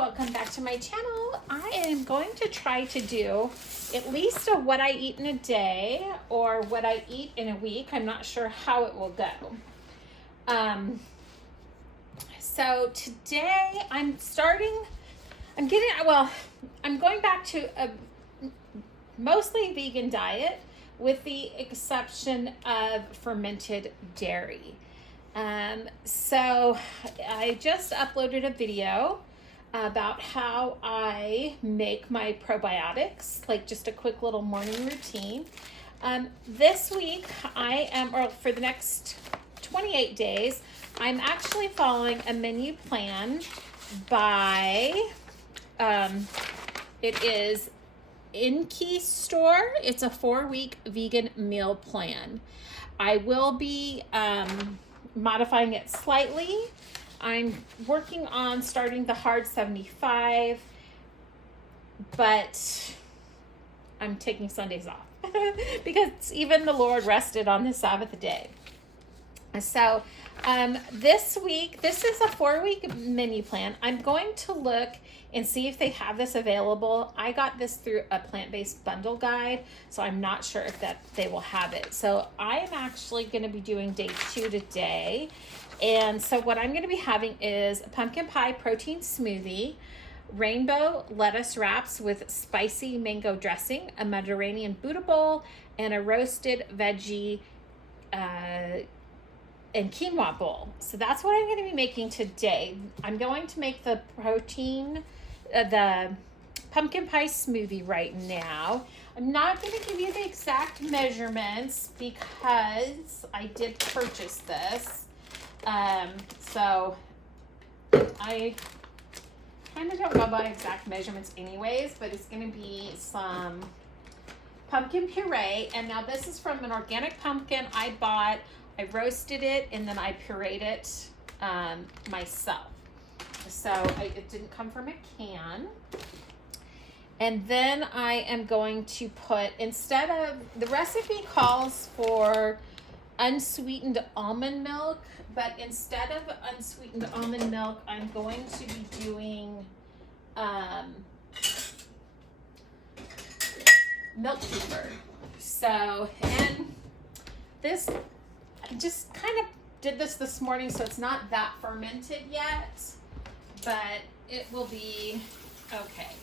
welcome back to my channel. I am going to try to do at least a what I eat in a day or what I eat in a week. I'm not sure how it will go. So today I'm going back to a mostly vegan diet with the exception of fermented dairy. So I just uploaded a video about how I make my probiotics, like just a quick little morning routine. This week for the next 28 days, I'm actually following a menu plan by, it is InKey Store. It's a 4-week vegan meal plan. I will be modifying it slightly. I'm working on starting the hard 75, but I'm taking Sundays off because even the Lord rested on the Sabbath day. So this week, this is a 4-week menu plan. I'm going to look and see if they have this available. I got this through a plant-based bundle guide, so I'm not sure if they will have it. So I am actually going to be doing day 2 today. And so what I'm going to be having is a pumpkin pie protein smoothie, rainbow lettuce wraps with spicy mango dressing, a Mediterranean Buddha bowl, and a roasted veggie and quinoa bowl. So that's what I'm going to be making today. I'm going to make the the pumpkin pie smoothie right now. I'm not going to give you the exact measurements because I did purchase this. So I kind of don't know about exact measurements anyways, but it's going to be some pumpkin puree. And now this is from an organic pumpkin I roasted it and then I pureed it myself. So it didn't come from a can. And then I am going to put, the recipe calls for unsweetened almond milk, but instead of unsweetened almond milk, I'm going to be doing milk kefir. So, and this, I just kind of did this morning, so it's not that fermented yet, but it will be okay.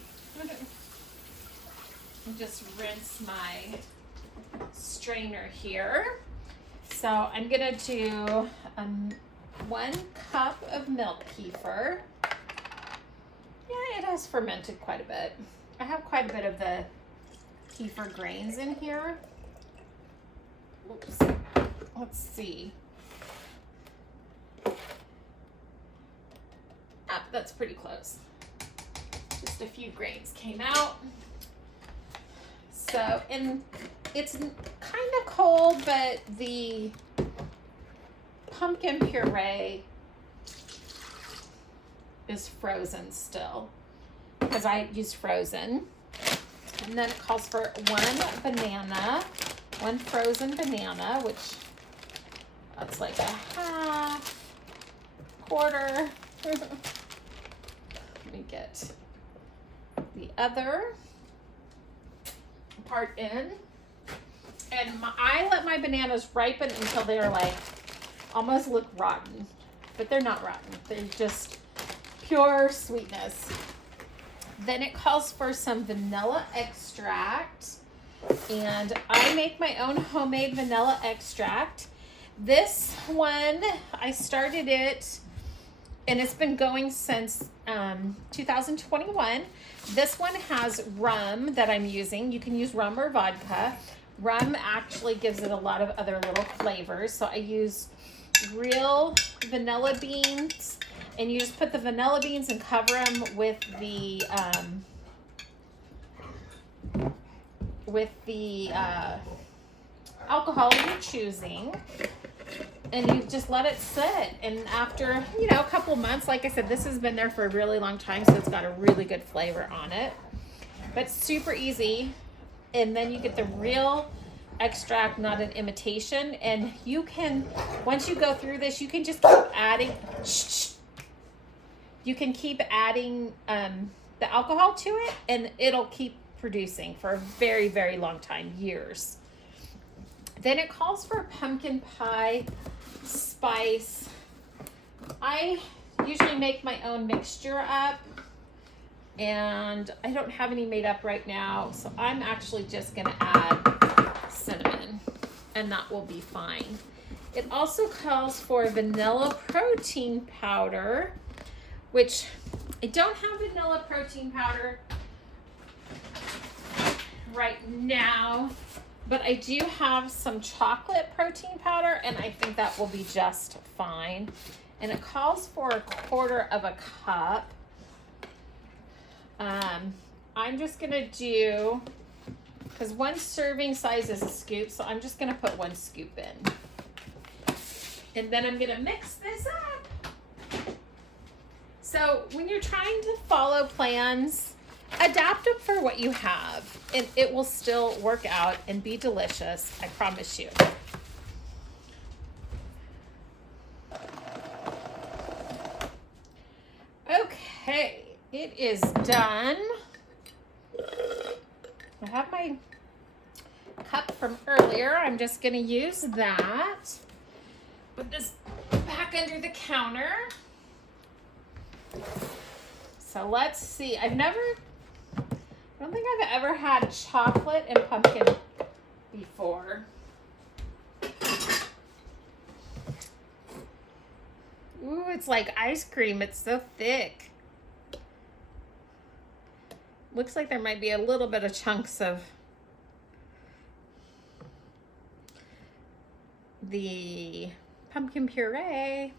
Just rinse my strainer here. So I'm gonna do 1 cup of milk kefir. Yeah, it has fermented quite a bit. I have quite a bit of the kefir grains in here. Oops. Let's see. That's pretty close. Just a few grains came out. So, and it's kind of cold, but the pumpkin puree is frozen still because I used frozen. And then it calls for 1 frozen banana, which that's like a half, quarter. Let me get the other part in. And I let my bananas ripen until they're like almost look rotten, but they're not rotten. They're just pure sweetness. Then it calls for some vanilla extract, and I make my own homemade vanilla extract. This one, I started it and it's been going since 2021. This one has rum that I'm using. You can use rum or vodka. Rum actually gives it a lot of other little flavors. So I use real vanilla beans, and you just put the vanilla beans and cover them with the alcohol of your choosing. And you just let it sit. And after, a couple months, like I said, this has been there for a really long time, so it's got a really good flavor on it. But super easy. And then you get the real extract, not an imitation. And you can, once you go through this, you can just keep adding. you can keep adding the alcohol to it, and it'll keep producing for a very, very long time, years. Then it calls for pumpkin pie spice. I usually make my own mixture up, and I don't have any made up right now, so I'm actually just gonna add cinnamon, and that will be fine. It also calls for vanilla protein powder, which I don't have vanilla protein powder right now, but I do have some chocolate protein powder, and I think that will be just fine. And it calls for 1/4 of a cup. I'm just gonna do, because 1 serving size is a scoop, so I'm just gonna put 1 scoop in. And then I'm gonna mix this up. So when you're trying to follow plans, adapt them for what you have, and it will still work out and be delicious, I promise you. Okay, it is done. I have my cup from earlier. I'm just gonna use that. Put this back under the counter. So let's see. I don't think I've ever had chocolate and pumpkin before. Ooh, it's like ice cream. It's so thick. Looks like there might be a little bit of chunks of the pumpkin puree.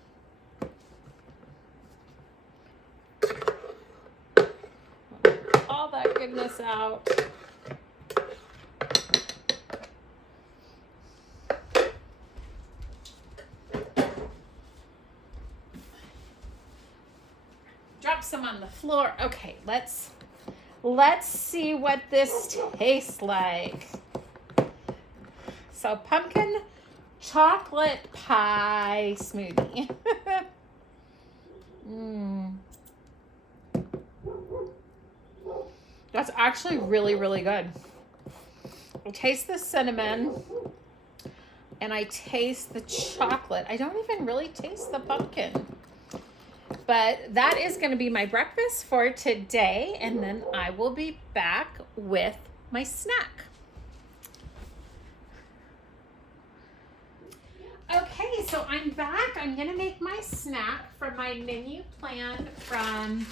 All that goodness out. Drop some on the floor. Okay, let's see what this tastes like. So pumpkin chocolate pie smoothie. That's actually really, really good. I taste the cinnamon and I taste the chocolate. I don't even really taste the pumpkin. But that is going to be my breakfast for today, and then I will be back with my snack. Okay, so I'm back. I'm going to make my snack from my menu plan from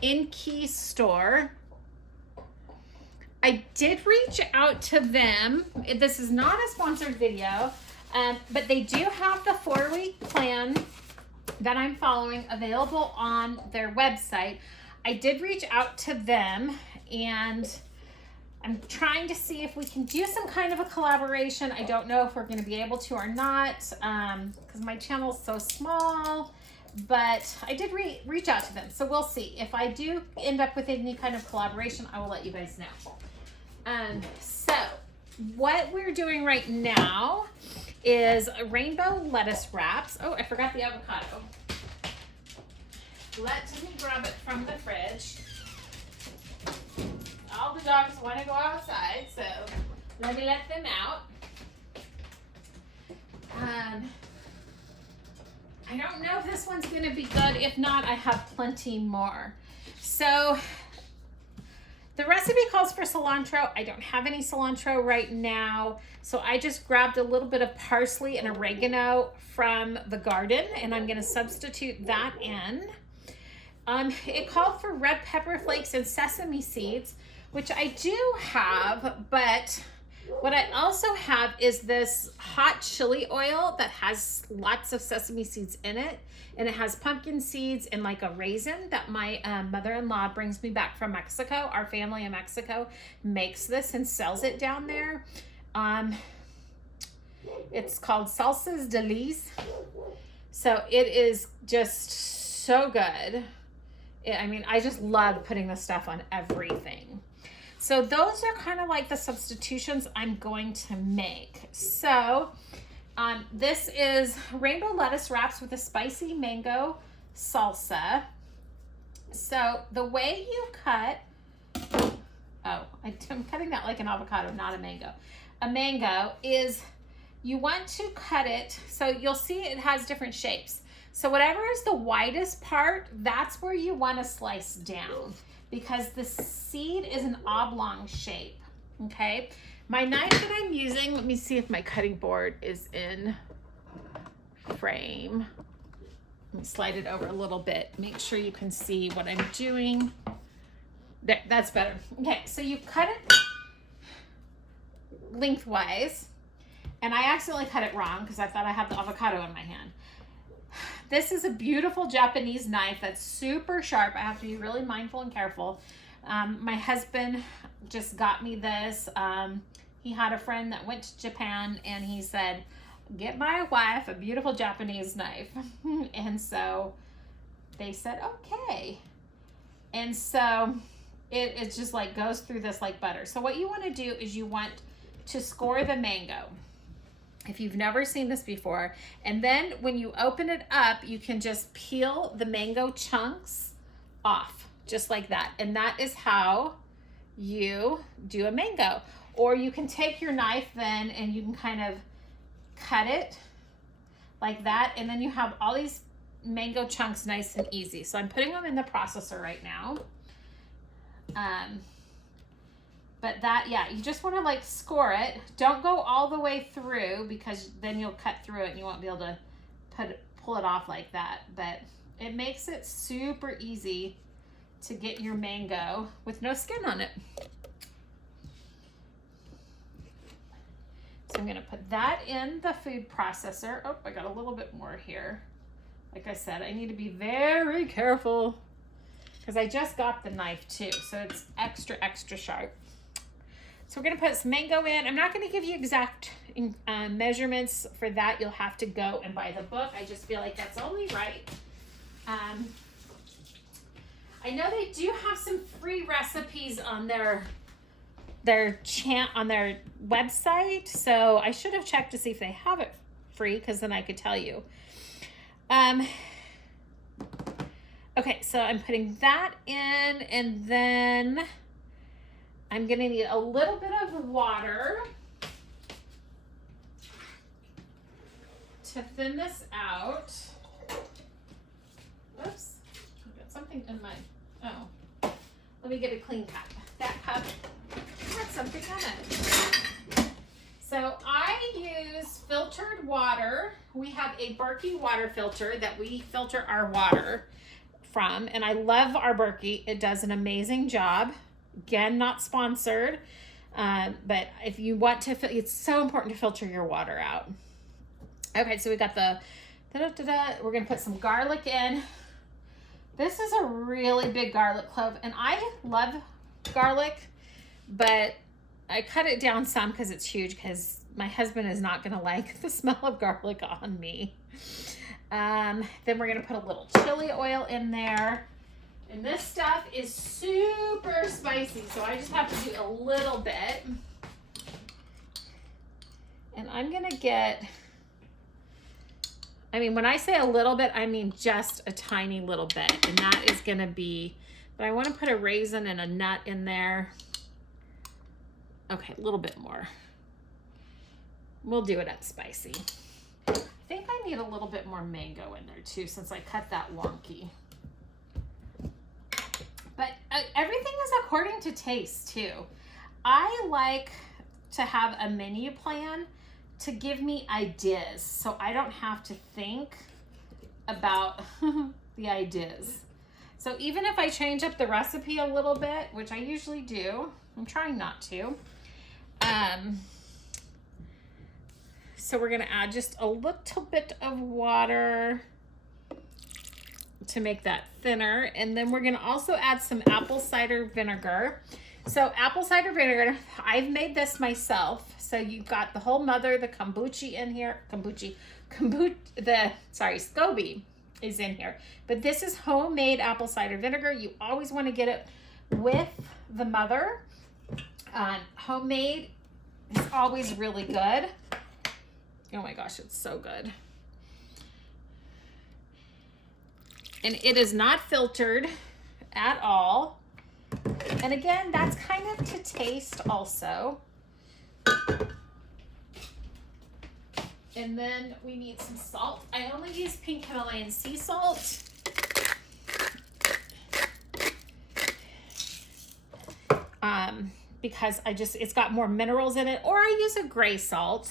InKey store. I did reach out to them. This is not a sponsored video. But they do have the 4-week plan that I'm following available on their website. I did reach out to them, and I'm trying to see if we can do some kind of a collaboration. I don't know if we're going to be able to or not, because my channel is so small, but I did reach out to them. So we'll see. If I do end up with any kind of collaboration, I will let you guys know. So what we're doing right now is rainbow lettuce wraps. Oh, I forgot the avocado. Let me grab it from the fridge. All the dogs want to go outside, so let me let them out. I don't know if this one's going to be good. If not, I have plenty more. So the recipe calls for cilantro. I don't have any cilantro right now, so I just grabbed a little bit of parsley and oregano from the garden, and I'm going to substitute that in. It called for red pepper flakes and sesame seeds, which I do have, but what I also have is this hot chili oil that has lots of sesame seeds in it, and it has pumpkin seeds and like a raisin that my mother-in-law brings me back from Mexico. Our family in Mexico makes this and sells it down there. It's called Salsas de Lis. So it is just so good. I mean, I just love putting this stuff on everything. So those are kind of like the substitutions I'm going to make. So This is rainbow lettuce wraps with a spicy mango salsa. So the way you cut, I'm cutting that like an avocado, not a mango. A mango is, you want to cut it, so you'll see it has different shapes. So whatever is the widest part, that's where you want to slice down, because the seed is an oblong shape, okay? My knife that I'm using, let me see if my cutting board is in frame. Let me slide it over a little bit. Make sure you can see what I'm doing. There, that's better. Okay, so you cut it lengthwise, and I accidentally cut it wrong because I thought I had the avocado in my hand. This is a beautiful Japanese knife that's super sharp. I have to be really mindful and careful. My husband just got me this. He had a friend that went to Japan, and he said, get my wife a beautiful Japanese knife. And so they said, okay. And so it just like goes through this like butter. So what you want to do is you want to score the mango, if you've never seen this before. And then when you open it up, you can just peel the mango chunks off, just like that. And that is how you do a mango. Or you can take your knife then and you can kind of cut it like that. And then you have all these mango chunks nice and easy. So I'm putting them in the processor right now. But that, yeah, you just want to like score it. Don't go all the way through, because then you'll cut through it and you won't be able to pull it off like that. But it makes it super easy to get your mango with no skin on it. So I'm going to put that in the food processor. Oh, I got a little bit more here. Like I said, I need to be very careful because I just got the knife too, so it's extra, extra sharp. So we're going to put some mango in. I'm not going to give you exact measurements for that. You'll have to go and buy the book. I just feel like that's only right. I know they do have some free recipes on their website, so I should have checked to see if they have it free, because then I could tell you. Okay, so I'm putting that in, and then I'm gonna need a little bit of water to thin this out. Whoops, I've got something in my, let me get a clean cup. That cup had something in it. So I use filtered water. We have a Berkey water filter that we filter our water from, and I love our Berkey. It does an amazing job. Again, not sponsored, but if you want to, it's so important to filter your water out. Okay, so we got the we're gonna put some garlic in. This is a really big garlic clove, and I love garlic, but I cut it down some because it's huge, because my husband is not gonna like the smell of garlic on me. Then we're gonna put a little chili oil in there. And this stuff is super spicy, so I just have to do a little bit. And I'm gonna get, when I say a little bit, I mean just a tiny little bit. And that is gonna be, but I wanna put a raisin and a nut in there. Okay, a little bit more. We'll do it at spicy. I think I need a little bit more mango in there too, since I cut that wonky. But everything is according to taste too. I like to have a menu plan to give me ideas, so I don't have to think about the ideas. So even if I change up the recipe a little bit, which I usually do, I'm trying not to. So we're gonna add just a little bit of water to make that thinner, and then we're gonna also add some apple cider vinegar. So apple cider vinegar, I've made this myself. So you've got the whole mother, the kombucha in here, SCOBY is in here. But this is homemade apple cider vinegar. You always want to get it with the mother. Homemade is always really good. Oh my gosh, it's so good. And it is not filtered at all. And again, that's kind of to taste also. And then we need some salt. I only use pink Himalayan sea salt. Because it's got more minerals in it, or I use a gray salt.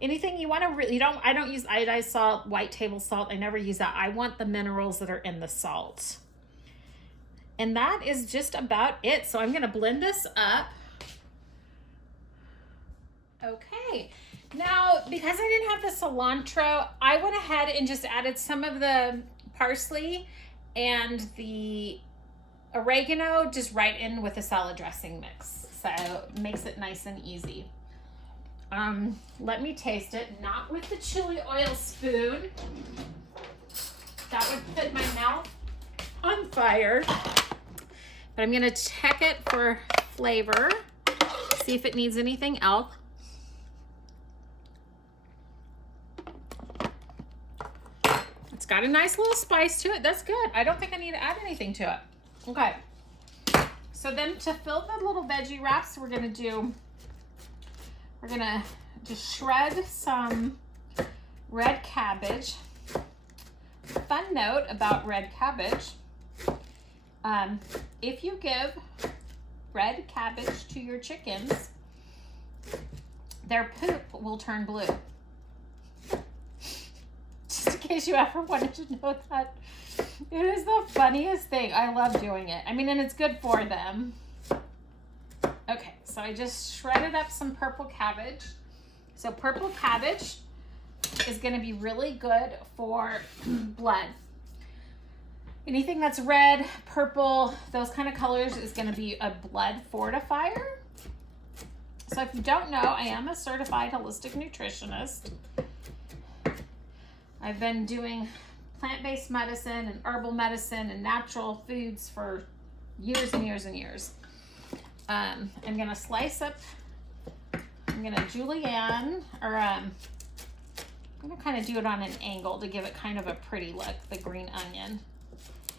Anything you want to I don't use iodized salt, white table salt. I never use that. I want the minerals that are in the salt. And that is just about it. So I'm going to blend this up. Okay. Now, because I didn't have the cilantro, I went ahead and just added some of the parsley and the oregano just right in with the salad dressing mix. So it makes it nice and easy. Let me taste it, not with the chili oil spoon. That would put my mouth on fire. But I'm gonna check it for flavor, see if it needs anything else. It's got a nice little spice to it. That's good. I don't think I need to add anything to it. Okay. So then to fill the little veggie wraps, we're gonna just shred some red cabbage. Fun note about red cabbage. If you give red cabbage to your chickens, their poop will turn blue. Just in case you ever wanted to know that. It is the funniest thing. I love doing it. I mean, and it's good for them. Okay, so I just shredded up some purple cabbage. So purple cabbage is going to be really good for blood. Anything that's red, purple, those kind of colors is going to be a blood fortifier. So if you don't know, I am a certified holistic nutritionist. I've been doing plant-based medicine and herbal medicine and natural foods for years and years and years. I'm going to slice up, I'm going to julienne, or I'm going to kind of do it on an angle to give it kind of a pretty look, the green onion.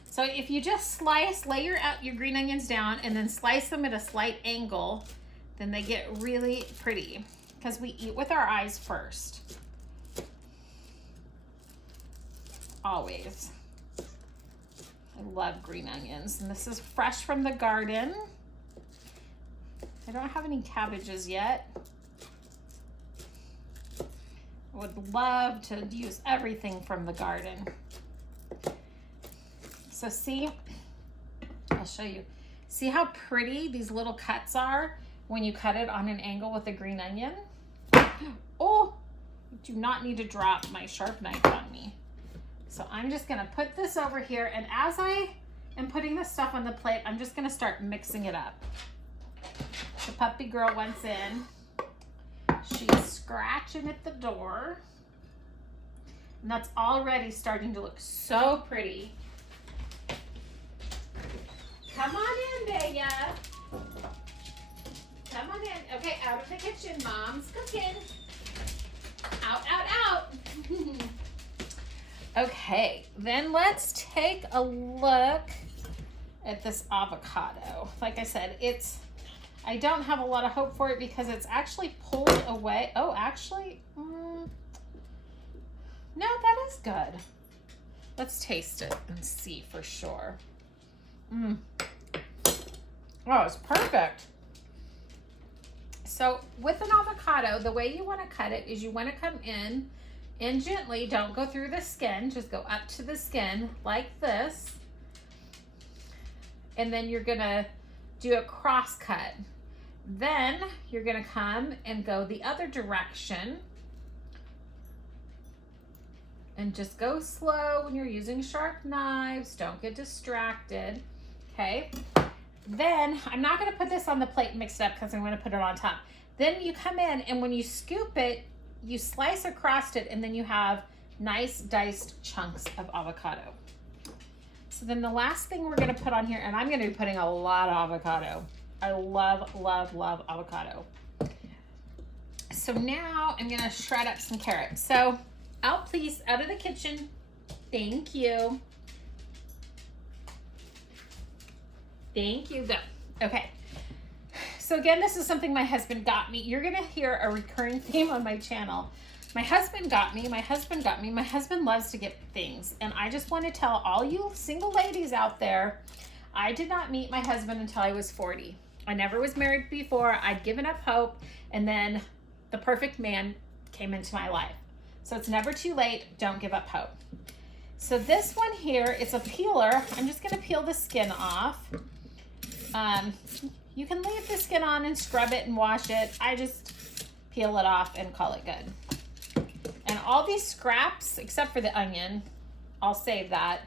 So if you just lay your green onions down and then slice them at a slight angle, then they get really pretty because we eat with our eyes first. Always. I love green onions, and this is fresh from the garden. I don't have any cabbages yet. I would love to use everything from the garden. So see, I'll show you. See how pretty these little cuts are when you cut it on an angle with a green onion? Oh, you do not need to drop my sharp knife on me. So I'm just gonna put this over here, and as I am putting this stuff on the plate, I'm just gonna start mixing it up. The puppy girl wants in. She's scratching at the door. And that's already starting to look so pretty. Come on in, Bella. Come on in. Okay, out of the kitchen. Mom's cooking. Out, out, out. Okay, then let's take a look at this avocado. Like I said, I don't have a lot of hope for it because it's actually pulled away. Oh, actually, no, that is good. Let's taste it and see for sure. Oh, it's perfect. So with an avocado, the way you want to cut it is you want to come in and gently, don't go through the skin, just go up to the skin like this. And then you're gonna do a cross cut. Then you're gonna come and go the other direction. And just go slow when you're using sharp knives. Don't get distracted, okay? Then, I'm not gonna put this on the plate and mix it up because I'm gonna put it on top. Then you come in, and when you scoop it, you slice across it, and then you have nice diced chunks of avocado. So then the last thing we're gonna put on here, and I'm gonna be putting a lot of avocado. I love, love, love avocado. So now I'm gonna shred up some carrots. So out, please, out of the kitchen. Thank you. Thank you, go. Okay. So again, this is something my husband got me. You're gonna hear a recurring theme on my channel. My husband got me, my husband got me. My husband loves to get things. And I just want to tell all you single ladies out there, I did not meet my husband until I was 40. I never was married before. I'd given up hope. And then the perfect man came into my life. So it's never too late. Don't give up hope. So this one here is a peeler. I'm just going to peel the skin off. You can leave the skin on and scrub it and wash it. I just peel it off and call it good. And all these scraps, except for the onion, I'll save that.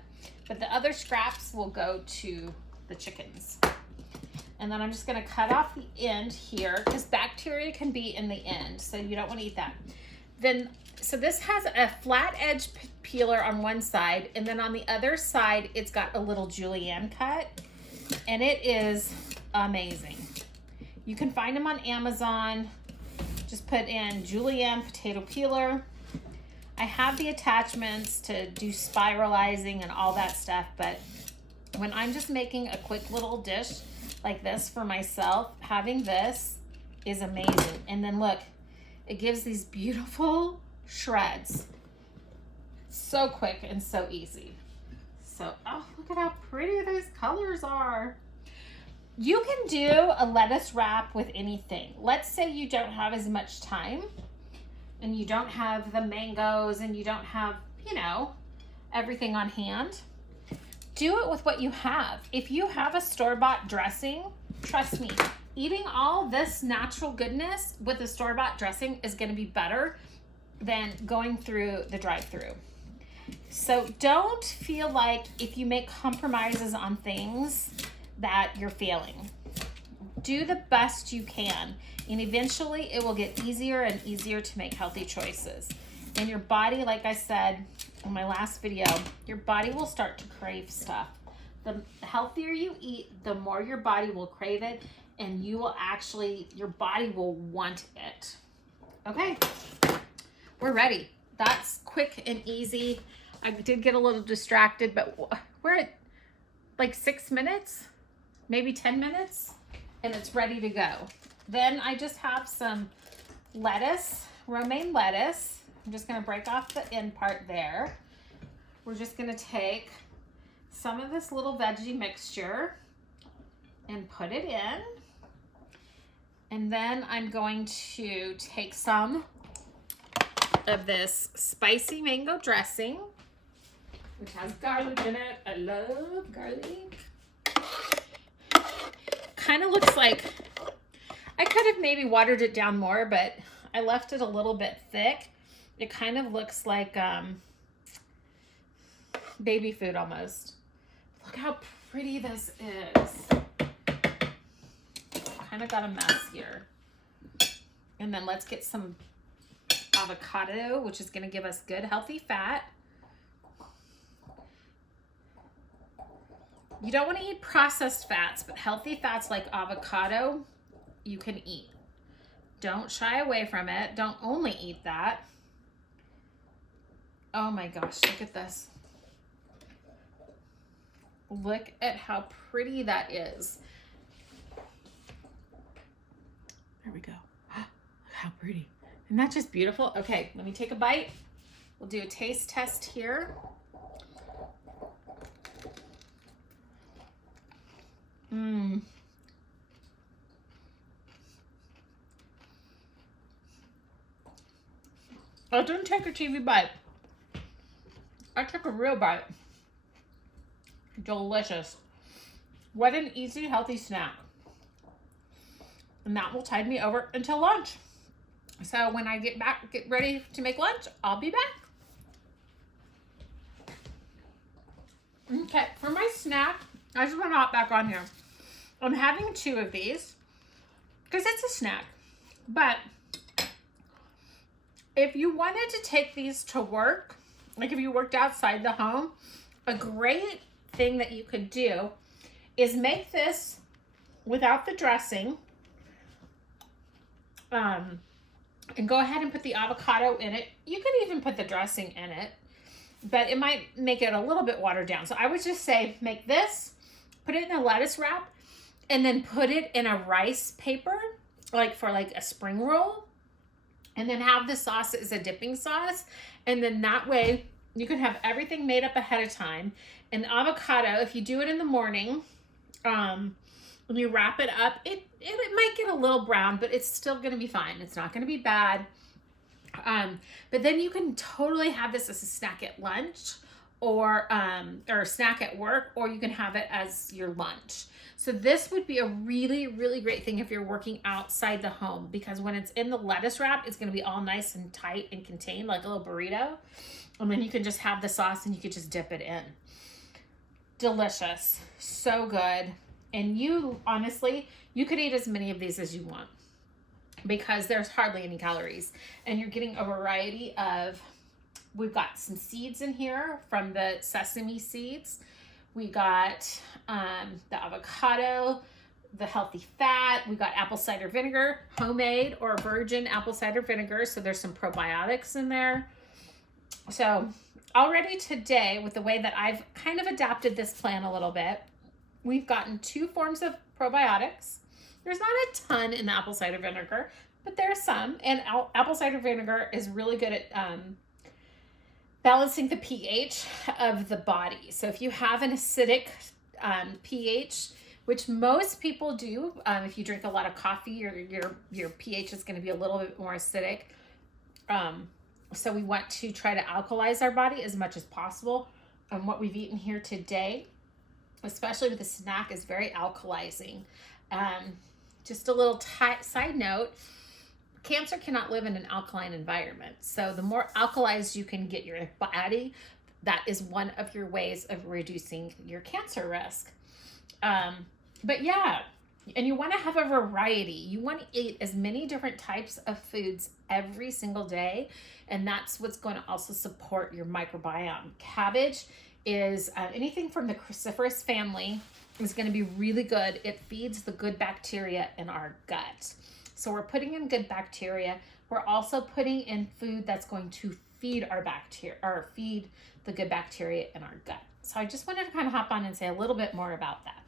But the other scraps will go to the chickens. And then I'm just gonna cut off the end here because bacteria can be in the end, so you don't want to eat that. Then, so this has a flat edge peeler on one side, and then on the other side, it's got a little julienne cut, and it is amazing. You can find them on Amazon. Just put in julienne potato peeler. I have the attachments to do spiralizing and all that stuff, but when I'm just making a quick little dish like this for myself, having this is amazing. And then look, it gives these beautiful shreds. So quick and so easy. So, oh, look at how pretty those colors are. You can do a lettuce wrap with anything. Let's say you don't have as much time and you don't have the mangoes and you don't have, you know, everything on hand. Do it with what you have. If you have a store-bought dressing, trust me, eating all this natural goodness with a store-bought dressing is going to be better than going through the drive-through. So don't feel like if you make compromises on things that you're failing. Do the best you can, and eventually it will get easier and easier to make healthy choices. And your body, like I said in my last video, your body will start to crave stuff. The healthier you eat, the more your body will crave it, and you will actually, your body will want it. Okay, we're ready. That's quick and easy. I did get a little distracted, but we're at like 6 minutes, maybe 10 minutes, and it's ready to go. Then I just have some lettuce, romaine lettuce. I'm just gonna break off the end part there. We're just gonna take some of this little veggie mixture and put it in. And then I'm going to take some of this spicy mango dressing, which has garlic in it. I love garlic. Kind of looks like, I could have maybe watered it down more, but I left it a little bit thick. It kind of looks like baby food almost. Look how pretty this is. Kind of got a mess here. And then let's get some avocado, which is going to give us good healthy fat. You don't want to eat processed fats, but healthy fats like avocado, you can eat. Don't shy away from it. Don't only eat that. Oh my gosh, look at this. Look at how pretty that is. There we go. Look how pretty. Isn't that just beautiful? Okay, let me take a bite. We'll do a taste test here. I didn't take a TV bite. I took a real bite. Delicious. What an easy, healthy snack. And that will tide me over until lunch. So when I get ready to make lunch, I'll be back. Okay, for my snack, I just want to hop back on here. I'm having 2 of these because it's a snack. But if you wanted to take these to work, like if you worked outside the home, a great thing that you could do is make this without the dressing. and go ahead and put the avocado in it. You could even put the dressing in it, but it might make it a little bit watered down. So I would just say make this, put it in a lettuce wrap, and then put it in a rice paper, like for like a spring roll, and then have the sauce as a dipping sauce. And then that way you can have everything made up ahead of time. And the avocado, if you do it in the morning, when you wrap it up, it might get a little brown, but it's still going to be fine. It's not going to be bad. But then you can totally have this as a snack at lunch or a snack at work, or you can have it as your lunch. So this would be a really, really great thing if you're working outside the home, because when it's in the lettuce wrap, it's going to be all nice and tight and contained like a little burrito. And then you can just have the sauce and you could just dip it in. Delicious. So good. And you, honestly, you could eat as many of these as you want because there's hardly any calories. And you're getting a variety of, we've got some seeds in here from the sesame seeds. We got the avocado, the healthy fat. We got apple cider vinegar, homemade or virgin apple cider vinegar. So there's some probiotics in there. So already today, with the way that I've kind of adapted this plan a little bit, we've gotten 2 forms of probiotics. There's not a ton in the apple cider vinegar, but there's some. And apple cider vinegar is really good at balancing the pH of the body. So if you have an acidic pH, which most people do, if you drink a lot of coffee, your pH is going to be a little bit more acidic. So we want to try to alkalize our body as much as possible. And what we've eaten here today, especially with a snack, is very alkalizing. Just a little side note, cancer cannot live in an alkaline environment. So the more alkalized you can get your body, that is one of your ways of reducing your cancer risk. But yeah, and you want to have a variety. You want to eat as many different types of foods every single day. And that's what's going to also support your microbiome. Cabbage is anything from the cruciferous family is going to be really good. It feeds the good bacteria in our gut. So we're putting in good bacteria. We're also putting in food that's going to feed our bacteria, or feed the good bacteria in our gut. So I just wanted to kind of hop on and say a little bit more about that.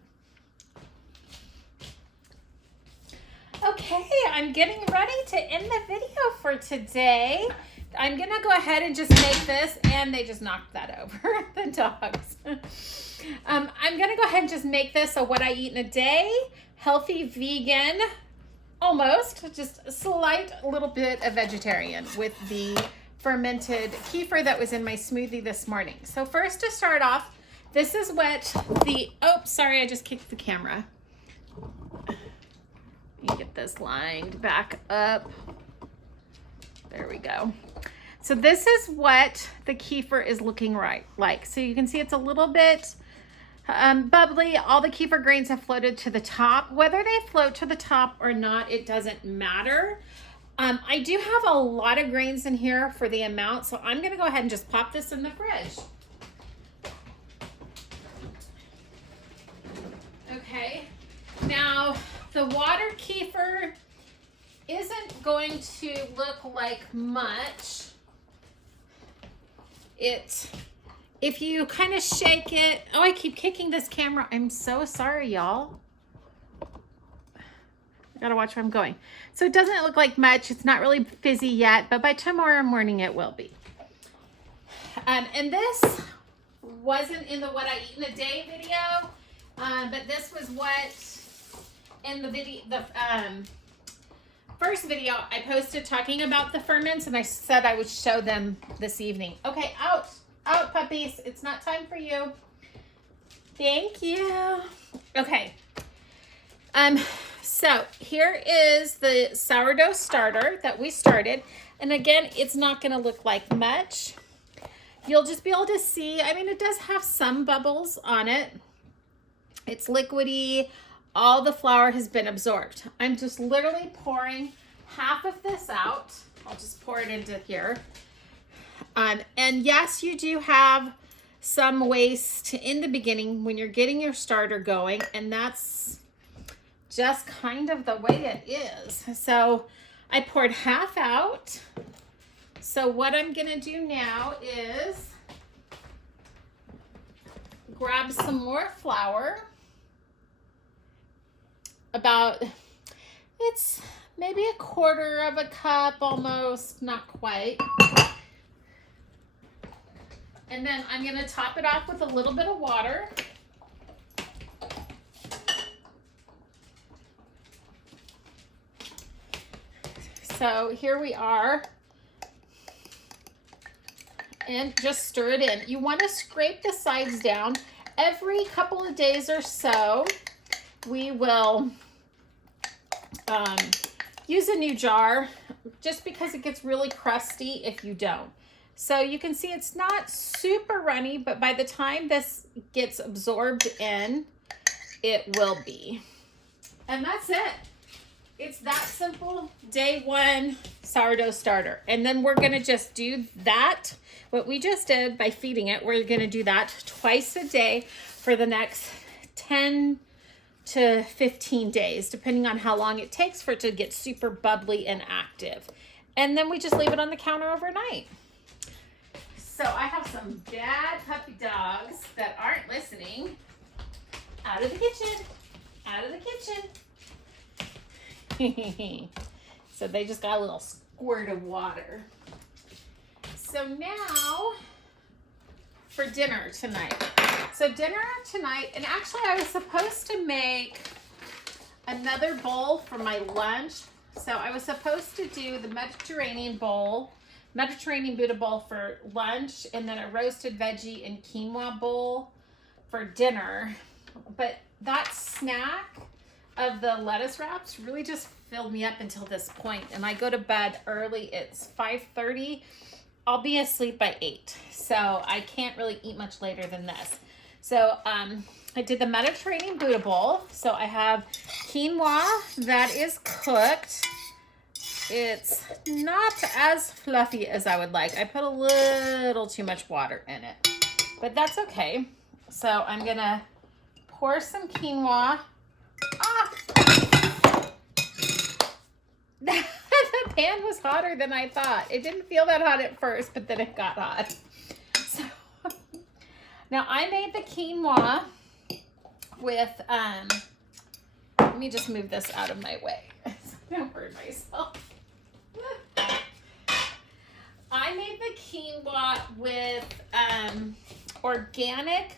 Okay, I'm getting ready to end the video for today. I'm gonna go ahead and just make this, and they just knocked that over, the dogs. I'm gonna go ahead and just make this what I eat in a day. Healthy vegan, almost, just a slight little bit of vegetarian with the fermented kefir that was in my smoothie this morning. So first, to start off, this is what sorry, I just kicked the camera. Let me get this lined back up. There we go. So this is what the kefir is looking like. So you can see it's a little bit bubbly. All the kefir grains have floated to the top. Whether they float to the top or not, it doesn't matter. I do have a lot of grains in here for the amount, so I'm gonna go ahead and just pop this in the fridge. Okay, now the water kefir isn't going to look like much. If you kind of shake it, oh, I keep kicking this camera. I'm so sorry, y'all. I gotta watch where I'm going. So it doesn't look like much. It's not really fizzy yet, but by tomorrow morning it will be. And this wasn't in the What I Eat in a Day video, but this was what in the video, first video I posted talking about the ferments, and I said I would show them this evening. Okay, out puppies. It's not time for you. Thank you. Okay. So here is the sourdough starter that we started. And again, it's not going to look like much. You'll just be able to see, I mean, it does have some bubbles on it. It's liquidy. All the flour has been absorbed. I'm just literally pouring half of this out. I'll just pour it into here. And yes, you do have some waste in the beginning when you're getting your starter going, and that's just kind of the way it is. So I poured half out. So what I'm gonna do now is grab some more flour. It's maybe a quarter of a cup almost, not quite. And then I'm gonna top it off with a little bit of water. So here we are. And just stir it in. You want to scrape the sides down. Every couple of days or so, we will use a new jar just because it gets really crusty if you don't. So you can see it's not super runny, but by the time this gets absorbed in, it will be. And that's it. It's that simple. Day one sourdough starter. And then we're gonna just do that, what we just did by feeding it. We're gonna do that twice a day for the next 10 to 15 days, depending on how long it takes for it to get super bubbly and active. And then we just leave it on the counter overnight. So I have some bad puppy dogs that aren't listening. Out of the kitchen, out of the kitchen. So they just got a little squirt of water. So now for dinner tonight. So dinner tonight, and actually I was supposed to make another bowl for my lunch. So I was supposed to do the Mediterranean Buddha bowl for lunch, and then a roasted veggie and quinoa bowl for dinner. But that snack of the lettuce wraps really just filled me up until this point, and I go to bed early. It's 5:30. I'll be asleep by 8, so I can't really eat much later than this. So I did the Mediterranean Buddha bowl. So I have quinoa that is cooked. It's not as fluffy as I would like. I put a little too much water in it, but that's okay. So I'm gonna pour some quinoa. The pan was hotter than I thought. It didn't feel that hot at first, but then it got hot. So now I made the quinoa with, let me just move this out of my way so I don't burn myself. I made the quinoa with organic,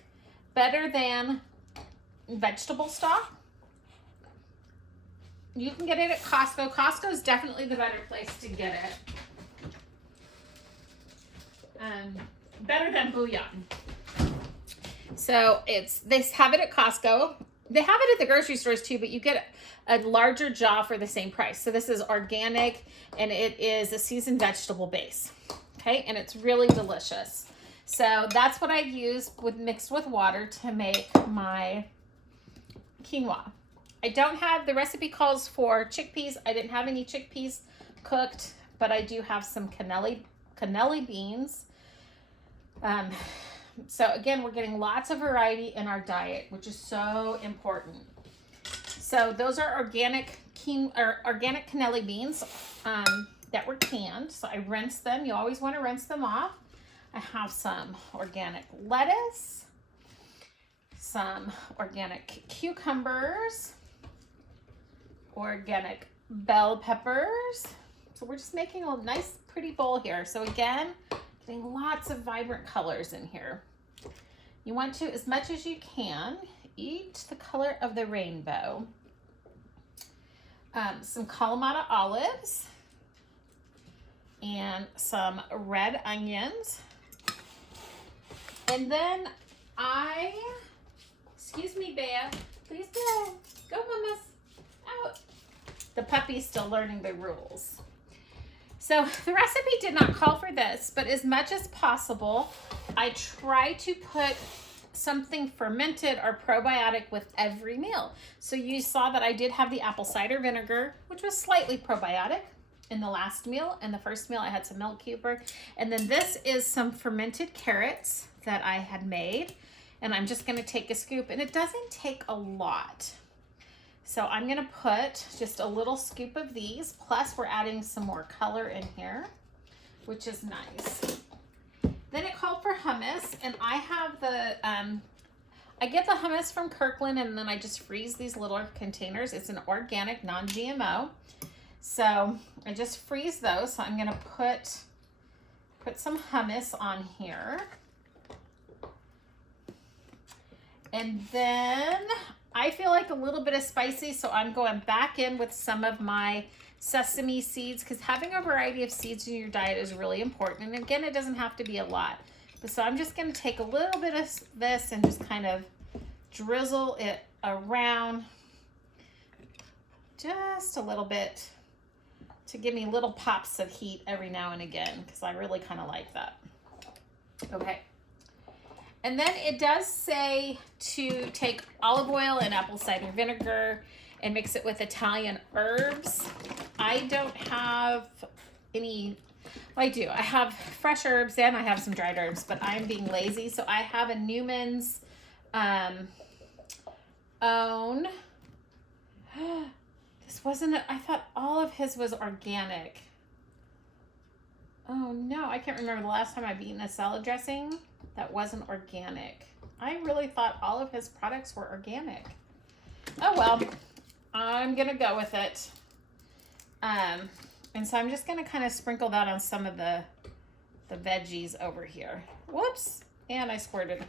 Better Than vegetable stock. You can get it at Costco. Costco is definitely the better place to get it. Better Than bouillon. So they have it at Costco. They have it at the grocery stores too, but you get a larger jar for the same price. So this is organic, and it is a seasoned vegetable base. Okay, and it's really delicious. So that's what I use mixed with water to make my quinoa. I don't have, the recipe calls for chickpeas. I didn't have any chickpeas cooked, but I do have some cannelli beans. So again, we're getting lots of variety in our diet, which is so important. So those are organic cannelli beans that were canned. So I rinsed them. You always want to rinse them off. I have some organic lettuce, some organic cucumbers, organic bell peppers. So we're just making a nice pretty bowl here. So again, getting lots of vibrant colors in here. You want to, as much as you can, eat the color of the rainbow. Some Kalamata olives and some red onions. And then excuse me, Bea, please go, mamas, out. The puppy's still learning the rules. So the recipe did not call for this, but as much as possible, I try to put something fermented or probiotic with every meal. So you saw that I did have the apple cider vinegar, which was slightly probiotic in the last meal. In the first meal, I had some milk cuber. And then this is some fermented carrots that I had made. And I'm just gonna take a scoop, and it doesn't take a lot. So I'm gonna put just a little scoop of these, plus we're adding some more color in here, which is nice. Then it called for hummus, and I have the, I get the hummus from Kirkland, and then I just freeze these little containers. It's an organic, non-GMO. So I just freeze those. So I'm gonna put some hummus on here. And then I feel like a little bit of spicy, so I'm going back in with some of my sesame seeds, because having a variety of seeds in your diet is really important. And again, it doesn't have to be a lot. So I'm just going to take a little bit of this and just kind of drizzle it around just a little bit to give me little pops of heat every now and again, because I really kind of like that. Okay. And then it does say to take olive oil and apple cider vinegar and mix it with Italian herbs. I don't have any, well, I do. I have fresh herbs and I have some dried herbs, but I'm being lazy. So I have a Newman's own. This wasn't, I thought all of his was organic. Oh no, I can't remember the last time I've eaten a salad dressing that wasn't organic. I really thought all of his products were organic. Oh well, I'm gonna go with it. And so I'm just gonna kind of sprinkle that on some of the veggies over here. Whoops, and I squirted.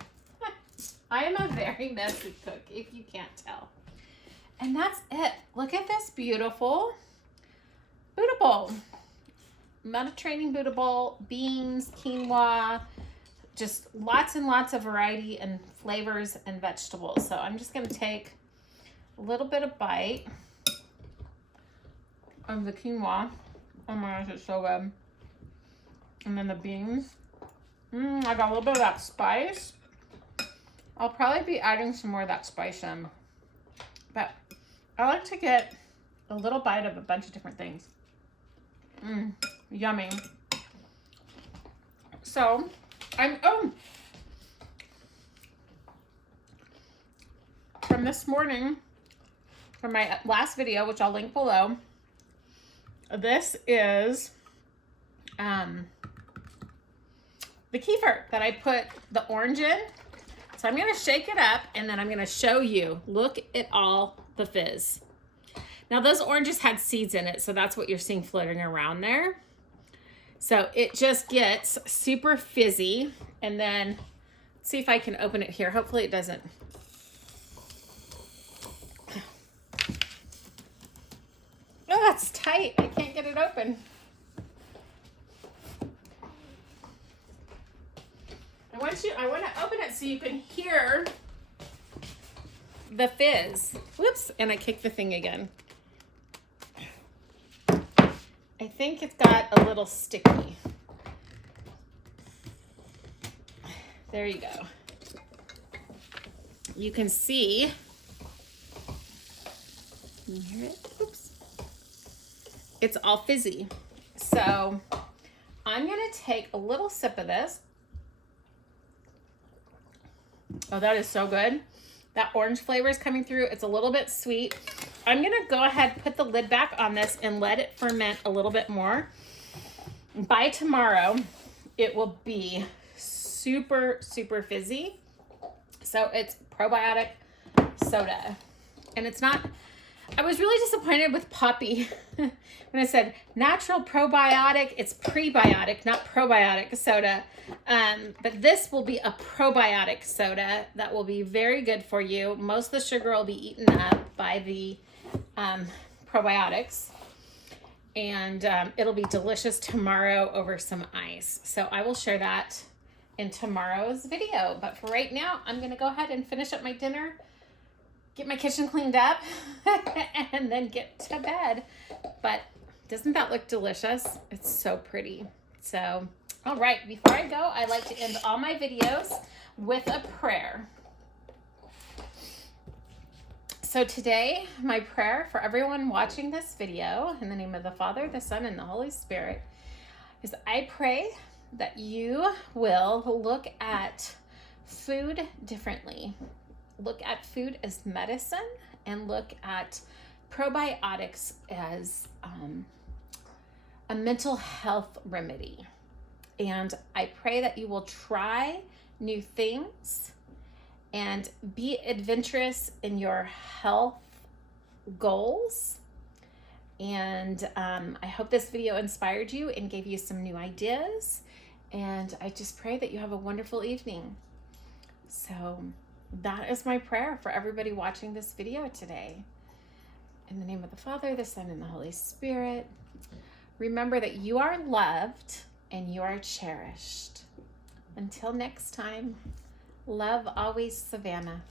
I am a very messy cook, if you can't tell. And that's it. Look at this beautiful Buddha bowl. Mediterranean Buddha bowl, beans, quinoa, just lots and lots of variety and flavors and vegetables. So I'm just gonna take a little bit of bite of the quinoa. Oh my gosh, it's so good. And then the beans. I got a little bit of that spice. I'll probably be adding some more of that spice in. But I like to get a little bite of a bunch of different things. Yummy. So from this morning, from my last video, which I'll link below, this is the kefir that I put the orange in. So I'm going to shake it up and then I'm going to show you. Look at all the fizz. Now those oranges had seeds in it, so that's what you're seeing floating around there. So it just gets super fizzy. And then let's see if I can open it here. Hopefully it doesn't. Oh, it's tight. I can't get it open. I want to open it so you can hear the fizz. Whoops, and I kicked the thing again. I think it's got a little sticky. There you go. You can see. Can you hear it? Oops. It's all fizzy. So I'm going to take a little sip of this. Oh, that is so good. That orange flavor is coming through. It's a little bit sweet. I'm going to go ahead, put the lid back on this and let it ferment a little bit more. By tomorrow, it will be super, super fizzy. So it's probiotic soda. And it's not, I was really disappointed with Poppy when I said natural probiotic. It's prebiotic, not probiotic soda. But this will be a probiotic soda that will be very good for you. Most of the sugar will be eaten up by the probiotics. And it'll be delicious tomorrow over some ice. So I will share that in tomorrow's video. But for right now, I'm going to go ahead and finish up my dinner, get my kitchen cleaned up, and then get to bed. But doesn't that look delicious? It's so pretty. So, all right, before I go, I like to end all my videos with a prayer. So today, my prayer for everyone watching this video, in the name of the Father, the Son, and the Holy Spirit, is I pray that you will look at food differently. Look at food as medicine and look at probiotics as a mental health remedy. And I pray that you will try new things and be adventurous in your health goals. And I hope this video inspired you and gave you some new ideas. And I just pray that you have a wonderful evening. So that is my prayer for everybody watching this video today. In the name of the Father, the Son, and the Holy Spirit, remember that you are loved and you are cherished. Until next time, love always, Savannah.